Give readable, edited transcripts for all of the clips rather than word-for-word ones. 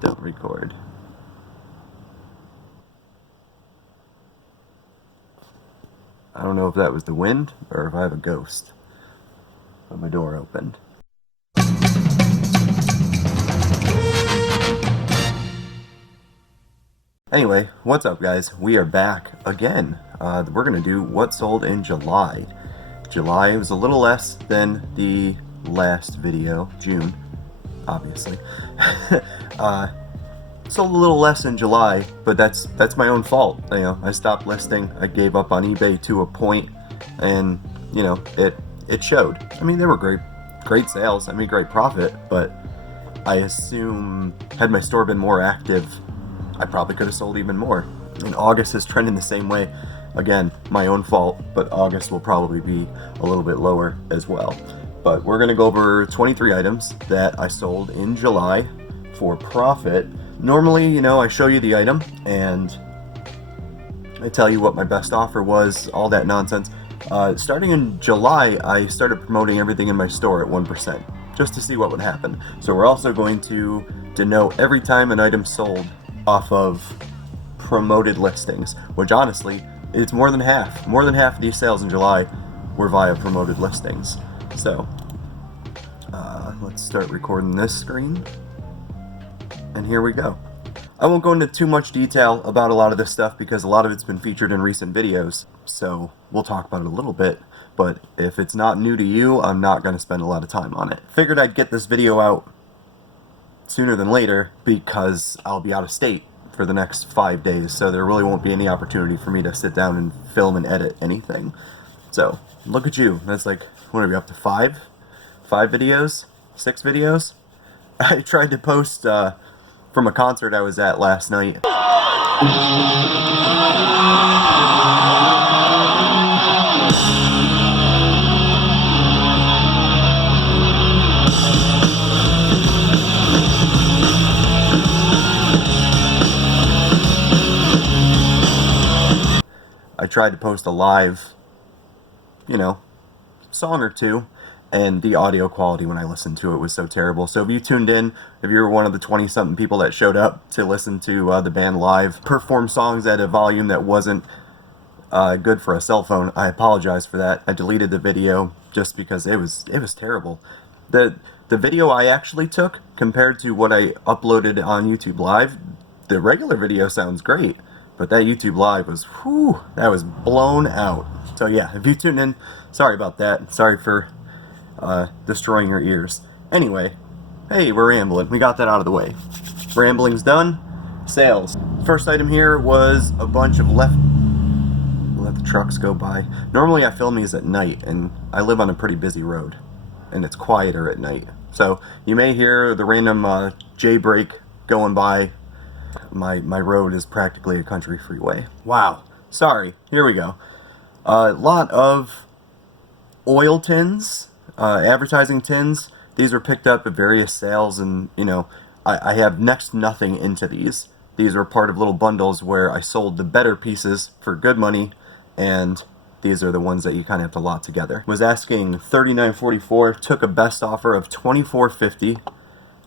Don't record. I don't know if that was the wind or if I have a ghost. But my door opened. Anyway, what's up guys? We are back again. We're going to do what sold in July. July was a little less than the last video, June, obviously. Sold a little less in July, but that's my own fault. You know, I stopped listing. I gave up on eBay to a point, and you know, it showed. I mean, they were great sales. I mean, great profit, but I assume had my store been more active, I probably could have sold even more. And August is trending the same way. Again, my own fault, but August will probably be a little bit lower as well. But we're gonna go over 23 items that I sold in July for profit. Normally, you know, I show you the item and I tell you what my best offer was, all that nonsense. Starting in July, I started promoting everything in my store at 1%, just to see what would happen. So we're also going to denote every time an item sold off of promoted listings, which honestly, it's more than half. More than half of these sales in July were via promoted listings. So, let's start recording this screen. And here we go. I won't go into too much detail about a lot of this stuff because a lot of it's been featured in recent videos, so we'll talk about it a little bit, but if it's not new to you, I'm not going to spend a lot of time on it. Figured I'd get this video out sooner than later because I'll be out of state for the next 5 days, so there really won't be any opportunity for me to sit down and film and edit anything. So, look at you. That's like, what are we up to, 5? 5 videos? 6 videos? I tried to post, from a concert I was at last night. I tried to post a live, you know, song or two, and the audio quality when I listened to it was so terrible. So if you tuned in, if you were one of the 20-something people that showed up to listen to the band live perform songs at a volume that wasn't good for a cell phone, I apologize for that. I deleted the video just because it was terrible. The video I actually took compared to what I uploaded on YouTube Live, the regular video sounds great, but that YouTube Live was, whew, that was blown out. So yeah, if you tuned in, sorry about that. Sorry for destroying your ears. Anyway, hey, we're rambling. We got that out of the way. Rambling's done. Sales. First item here was a bunch of let the trucks go by. Normally I film these at night, and I live on a pretty busy road, and it's quieter at night. So you may hear the random J-brake going by. My road is practically a country freeway. Wow. Sorry. Here we go. A lot of oil tins, advertising tins. These were picked up at various sales, and you know, I have next to nothing into these. These were part of little bundles where I sold the better pieces for good money, and these are the ones that you kind of have to lot together. Was asking $39.44, took a best offer of $24.50.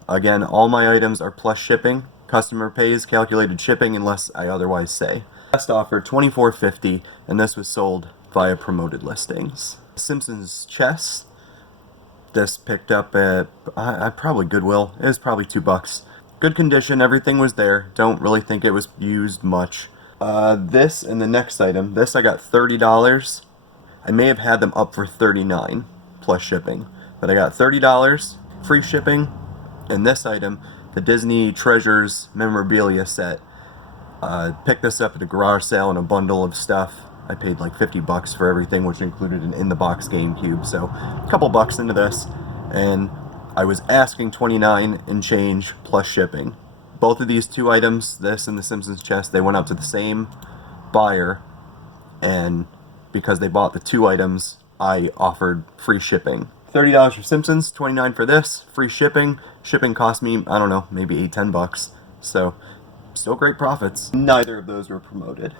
Again, all my items are plus shipping. Customer pays calculated shipping unless I otherwise say. Best offer $24.50, and this was sold via promoted listings. Simpsons chest. This picked up at probably Goodwill. It was probably $2. Good condition, everything was there. Don't really think it was used much. This and the next item. This I got $30. I may have had them up for $39 plus shipping, but I got $30 free shipping. And this item, the Disney Treasures memorabilia set. Picked this up at a garage sale in a bundle of stuff. I paid like $50 for everything, which included an in-the-box GameCube. So a couple bucks into this, and I was asking $29 and change plus shipping. Both of these two items, this and the Simpsons chest, they went out to the same buyer, and because they bought the two items, I offered free shipping. $30 for Simpsons, $29 for this, free shipping. Shipping cost me, I don't know, maybe $8-10. So, still great profits. Neither of those were promoted.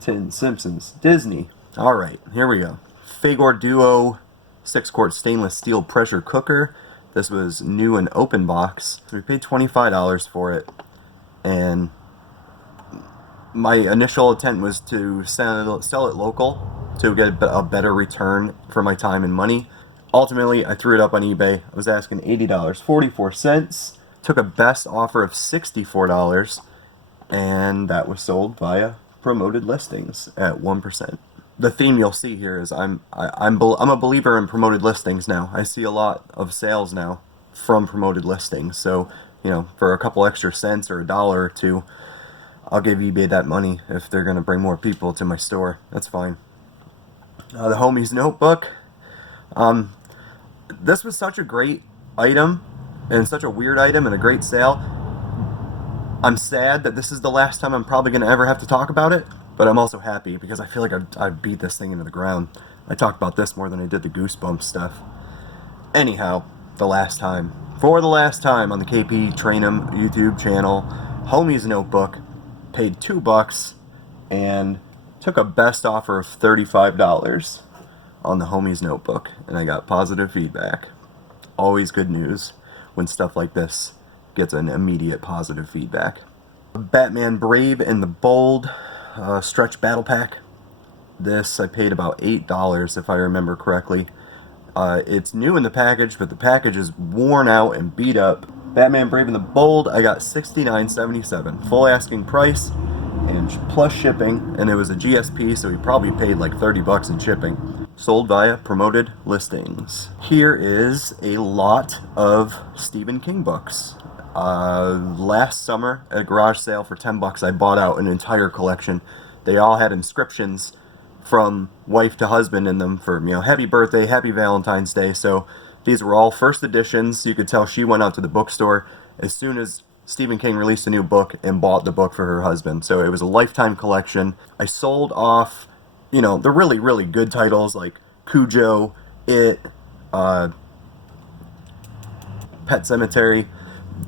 Tin, Simpsons, Disney. Alright, here we go. Fagor Duo 6-quart stainless steel pressure cooker. This was new and open box. So we paid $25 for it, and my initial intent was to sell it local to get a better return for my time and money. Ultimately, I threw it up on eBay. I was asking $80, 44 cents. Took a best offer of $64, and that was sold via promoted listings at 1%. The theme you'll see here is I'm a believer in promoted listings now. I see a lot of sales now from promoted listings. So, you know, for a couple extra cents or $1 or $2, I'll give eBay that money if they're going to bring more people to my store. That's fine. The Homies Notebook. This was such a great item and such a weird item and a great sale. I'm sad that this is the last time I'm probably going to ever have to talk about it, but I'm also happy because I feel like I've beat this thing into the ground. I talked about this more than I did the Goosebumps stuff. Anyhow, for the last time on the KP Trainham YouTube channel, Homies Notebook, paid $2 and took a best offer of $35 on the Homies Notebook, and I got positive feedback. Always good news when stuff like this gets an immediate positive feedback. Batman Brave and the Bold stretch battle pack. This I paid about $8 if I remember correctly. It's new in the package, but the package is worn out and beat up. Batman Brave and the Bold, I got $69.77, full asking price and plus shipping, and it was a GSP, so we probably paid like $30 in shipping. Sold via promoted listings. Here is a lot of Stephen King books. Last summer at a garage sale for $10, I bought out an entire collection. They all had inscriptions from wife to husband in them for, you know, happy birthday, happy Valentine's Day. So these were all first editions. You could tell she went out to the bookstore as soon as Stephen King released a new book and bought the book for her husband. So it was a lifetime collection. I sold off, you know, the really, really good titles like Cujo, It, Pet Sematary.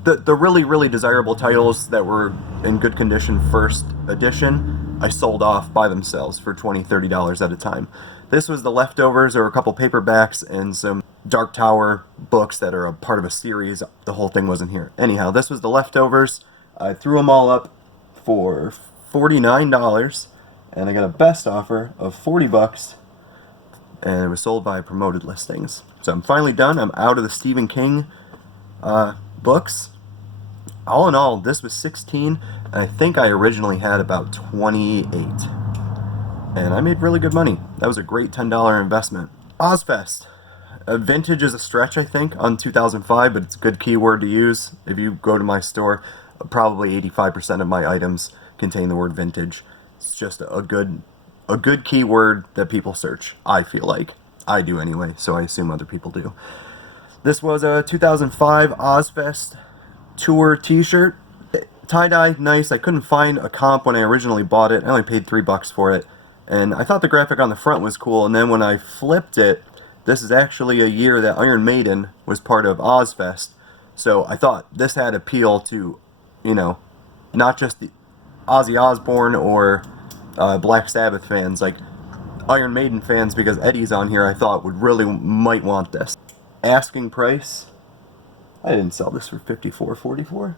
The really, really desirable titles that were in good condition first edition, I sold off by themselves for $20, $30 at a time. This was the leftovers. There were a couple paperbacks and some Dark Tower books that are a part of a series. The whole thing wasn't here. Anyhow, this was the leftovers. I threw them all up for $49, and I got a best offer of $40, and it was sold by promoted listings. So I'm finally done. I'm out of the Stephen King books. All in all, this was 16, and I think I originally had about 28. And I made really good money. That was a great $10 investment. Ozfest. Vintage is a stretch, I think, on 2005, but it's a good keyword to use. If you go to my store, probably 85% of my items contain the word vintage. It's just a good keyword that people search, I feel like. I do anyway, so I assume other people do. This was a 2005 Ozfest tour t-shirt. Tie-dye, nice. I couldn't find a comp when I originally bought it. I only paid $3 for it. And I thought the graphic on the front was cool, and then when I flipped it, this is actually a year that Iron Maiden was part of Ozfest. So I thought this had appeal to, you know, not just the Ozzy Osbourne or Black Sabbath fans, like Iron Maiden fans, because Eddie's on here, I thought might want this. Asking price, I didn't sell this for $54, $44?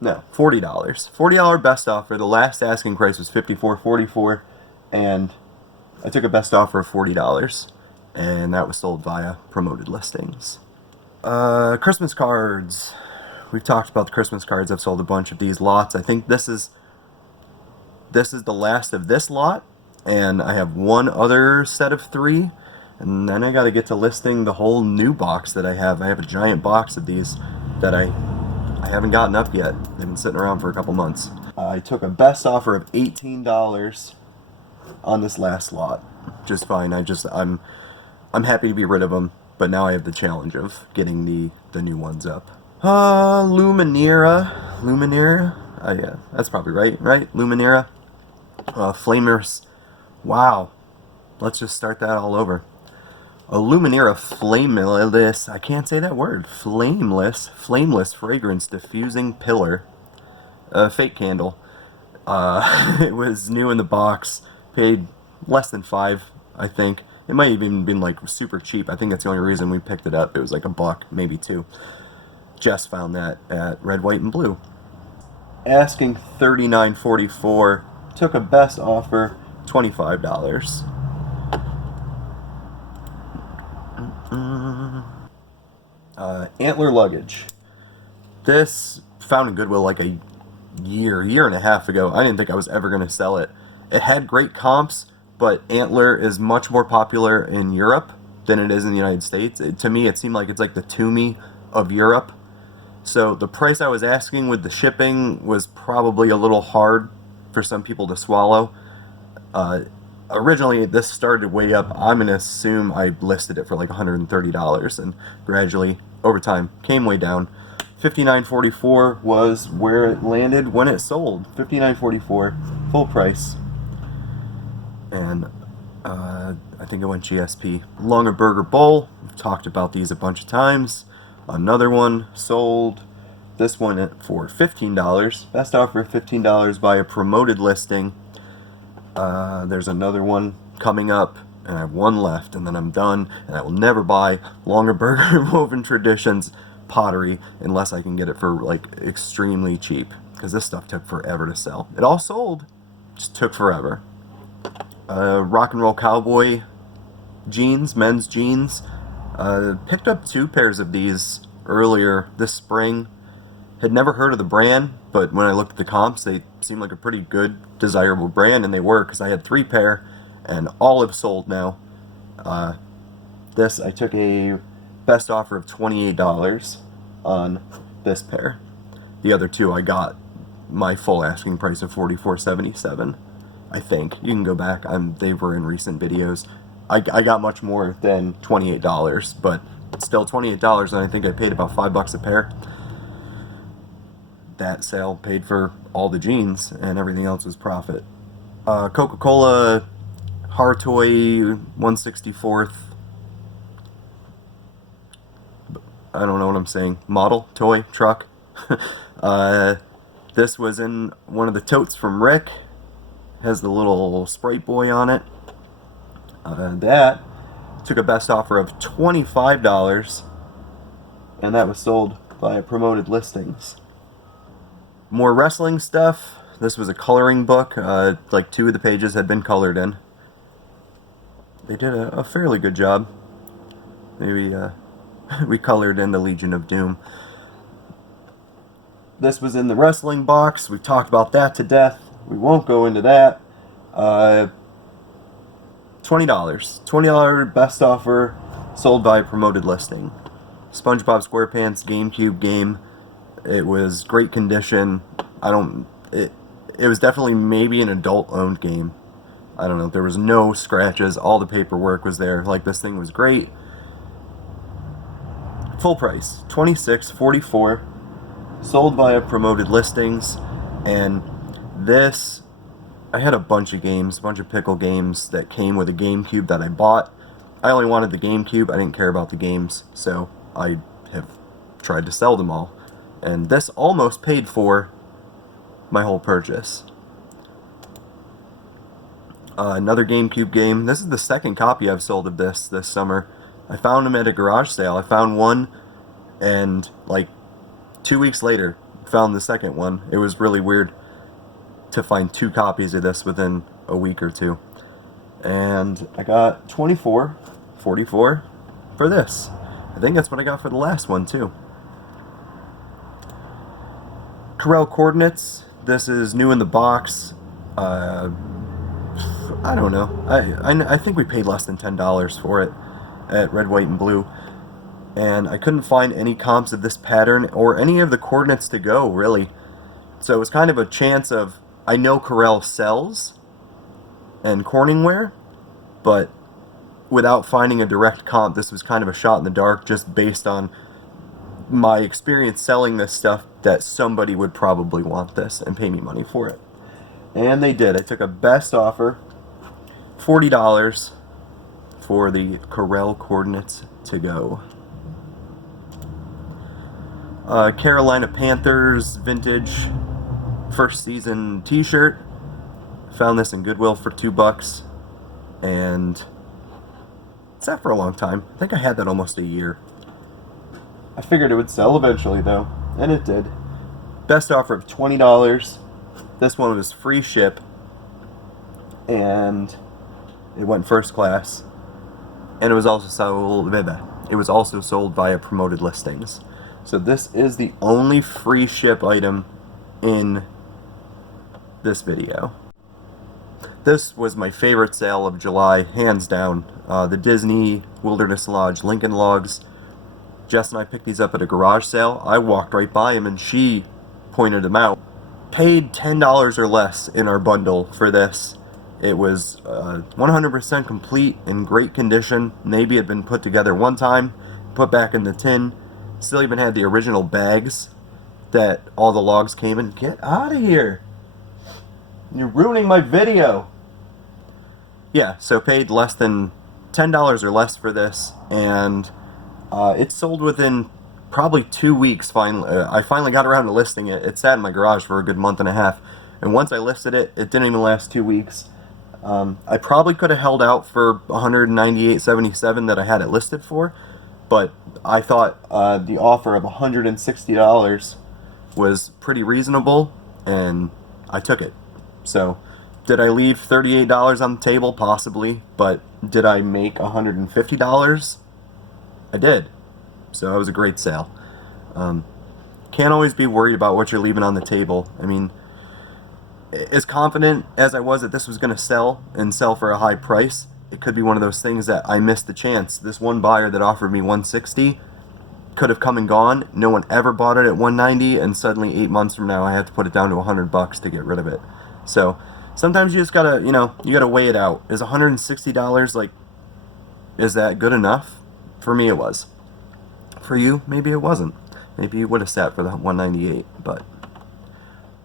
No, $40. $40 best offer. The last asking price was $54, $44, and I took a best offer of $40, and that was sold via promoted listings. Christmas cards. We've talked about the Christmas cards. I've sold a bunch of these lots. I think this is the last of this lot, and I have one other set of 3, and then I got to get to listing the whole new box that I have. I have a giant box of these that I haven't gotten up yet. They've been sitting around for a couple months. I took a best offer of $18 on this last lot. Just fine. I'm happy to be rid of them, but now I have the challenge of getting the new ones up. Luminera. Yeah, that's probably right? Luminera. Flamers. Wow. Let's just start that all over. A Luminera flameless, I can't say that word, flameless fragrance diffusing pillar, fake candle. It was new in the box, paid less than $5, I think, It might even been like super cheap. I think that's the only reason we picked it up. It was like $1, maybe $2. Jess found that at Red, White, and Blue. Asking $39.44. Took a best offer, $25. Antler luggage. This found in Goodwill like a year and a half ago. I didn't think I was ever going to sell it. It had great comps, but Antler is much more popular in Europe than it is in the United States. To me, it seemed like it's like the Tumi of Europe. So the price I was asking with the shipping was probably a little hard for some people to swallow. Originally, this started way up. I'm going to assume I listed it for like $130, and gradually, over time, came way down. $59.44 was where it landed when it sold. $59.44, full price. And I think it went GSP. Longer Burger Bowl. We've talked about these a bunch of times. Another one sold. This one for $15. Best offer, $15 by a promoted listing. There's another one coming up, and I have one left, and then I'm done, and I will never buy Longer Burger Woven Traditions pottery unless I can get it for like extremely cheap, because this stuff took forever to sell. It all sold, just took forever. Rock and Roll Cowboy jeans, men's jeans. Picked up 2 pairs of these earlier this spring. Had never heard of the brand, but when I looked at the comps, they seemed like a pretty good, desirable brand, and they were, because I had 3 pair, and all have sold now. This, I took a best offer of $28 on this pair. The other 2, I got my full asking price of $44.77. I think. You can go back. They were in recent videos. I got much more than $28, but still $28, and I think I paid about $5 a pair. That sale paid for all the jeans, and everything else was profit. Coca-Cola Hartoy 1/64th. I don't know what I'm saying. Model, toy, truck. This was in one of the totes from Rick. Has the little Sprite boy on it. That took a best offer of $25, and that was sold via promoted listings. More wrestling stuff. This was a coloring book. Like 2 of the pages had been colored in. They did a fairly good job. Maybe we colored in the Legion of Doom. This was in the wrestling box. We've talked about that to death. We won't go into that. $20. $20 best offer, sold by promoted listing. SpongeBob SquarePants GameCube game. It was great condition. It was definitely maybe an adult-owned game. I don't know. There was no scratches. All the paperwork was there. Like, this thing was great. Full price, $26.44. Sold via promoted listings. And this, I had a bunch of games, a bunch of pickle games that came with a GameCube that I bought. I only wanted the GameCube. I didn't care about the games, so I have tried to sell them all. And this almost paid for my whole purchase. Another GameCube game. This is the second copy I've sold of this summer. I found them at a garage sale. I found one, and like 2 weeks later, found the second one. It was really weird to find 2 copies of this within a week or 2. And I got $24.44 for this. I think that's what I got for the last one too. Corel coordinates. This is new in the box. I don't know. I think we paid less than $10 for it at Red, White, and Blue. And I couldn't find any comps of this pattern or any of the coordinates to go, really. So it was kind of a chance of, I know Corel sells and Corningware, but without finding a direct comp, this was kind of a shot in the dark, just based on my experience selling this stuff, that somebody would probably want this and pay me money for it. And they did. I took a best offer, $40 for the Corel coordinates to go. Carolina Panthers vintage first season t-shirt. Found this in Goodwill for $2, and sat for a long time. I think I had that almost a year. I figured it would sell eventually though, and it did. Best offer of $20. This one was free ship, and it went first class, and it was also sold via promoted listings. So this is the only free ship item in this video. This was my favorite sale of July, hands down. The Disney Wilderness Lodge Lincoln Logs. Jess and I picked these up at a garage sale. I walked right by him and she pointed them out. Paid $10 or less in our bundle for this. It was 100% complete, in great condition. Maybe had been put together one time, put back in the tin. Still even had the original bags that all the logs came in. Get out of here! You're ruining my video! Yeah, so paid less than $10 or less for this, and it sold within probably 2 weeks. I finally got around to listing it. It sat in my garage for a good month and a half, and once I listed it, it didn't even last 2 weeks. I probably could have held out for $198.77 that I had it listed for, but I thought the offer of $160 was pretty reasonable, and I took it. So, did I leave $38 on the table? Possibly, but did I make $150? I did. So that was a great sale. Can't always be worried about what you're leaving on the table. I mean, as confident as I was that this was going to sell and sell for a high price, it could be one of those things that I missed the chance. This one buyer that offered me $160 could have come and gone. No one ever bought it at $190, and suddenly 8 months from now I have to put it down to $100 to get rid of it. So sometimes you just gotta, you gotta weigh it out. Is $160 like, is that good enough? For me it was. For you, maybe it wasn't. Maybe you would have sat for the $198, but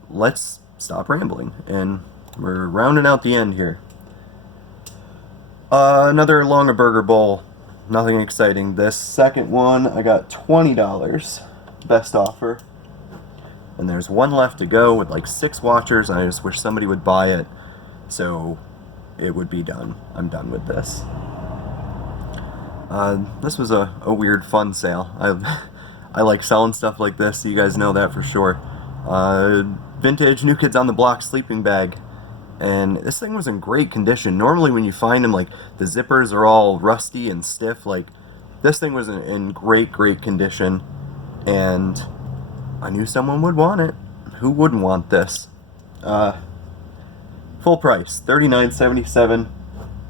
let's stop rambling, and we're rounding out the end here. Another Longaberger bowl. Nothing exciting. This second one, I got $20. Best offer. And there's one left to go with like 6 watchers, and I just wish somebody would buy it so it would be done. I'm done with this. This was a weird, fun sale. I like selling stuff like this, so you guys know that for sure. Vintage New Kids on the Block sleeping bag. And this thing was in great condition. Normally when you find them, like, the zippers are all rusty and stiff. Like, this thing was in great condition. And I knew someone would want it. Who wouldn't want this? Full price, $39.77.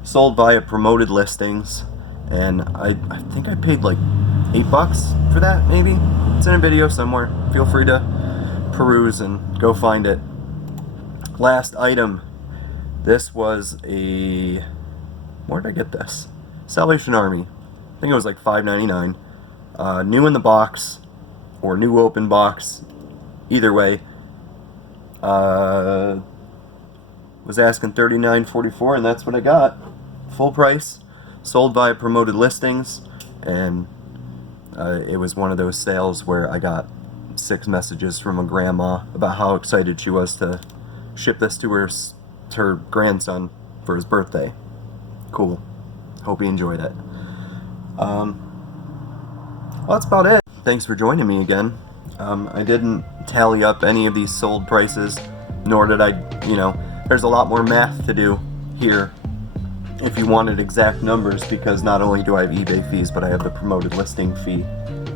Sold via promoted listings. And I think I paid like $8 for that, maybe. It's in a video somewhere. Feel free to peruse and go find it. Last item. This was a... Where did I get this? Salvation Army. I think it was like $5.99. New in the box, or new open box. Either way. Was asking $39.44, and that's what I got. Full price. Sold via promoted listings, and it was one of those sales where I got 6 messages from a grandma about how excited she was to ship this to her grandson for his birthday. Cool. Hope he enjoyed it. Well, that's about it. Thanks for joining me again. I didn't tally up any of these sold prices, nor did I, there's a lot more math to do here if you wanted exact numbers, because not only do I have eBay fees, but I have the promoted listing fee.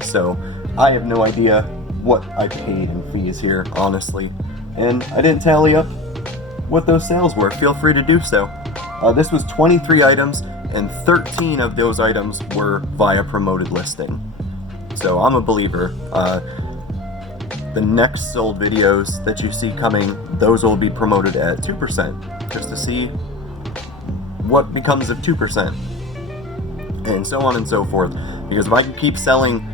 So I have no idea what I paid in fees here, honestly. And I didn't tally up what those sales were. Feel free to do so. This was 23 items, and 13 of those items were via promoted listing. So I'm a believer. The next sold videos that you see coming, those will be promoted at 2%, just to see what becomes of 2%, and so on and so forth. Because if I can keep selling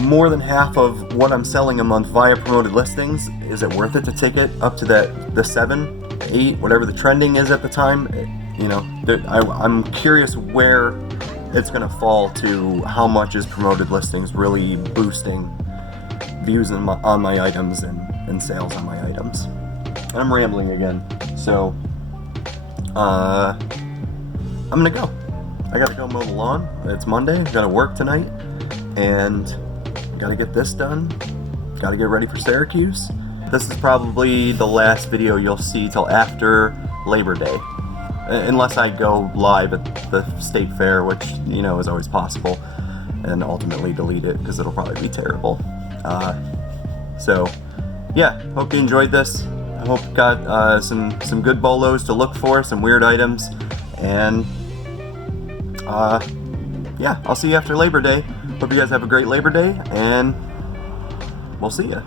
more than half of what I'm selling a month via promoted listings, is it worth it to take it up to the 7, 8, whatever the trending is at the time? I'm curious where it's going to fall to. How much is promoted listings really boosting views on my items and sales on my items? And I'm rambling again, so I'm gonna go. I gotta go mow the lawn. It's Monday. Gotta work tonight, and gotta get this done. Gotta get ready for Syracuse. This is probably the last video you'll see till after Labor Day, unless I go live at the state fair, which, you know, is always possible, and ultimately delete it because it'll probably be terrible. So yeah, hope you enjoyed this. I hope you got some good bolos to look for, some weird items, and yeah, I'll see you after Labor Day. Hope you guys have a great Labor Day, and we'll see ya.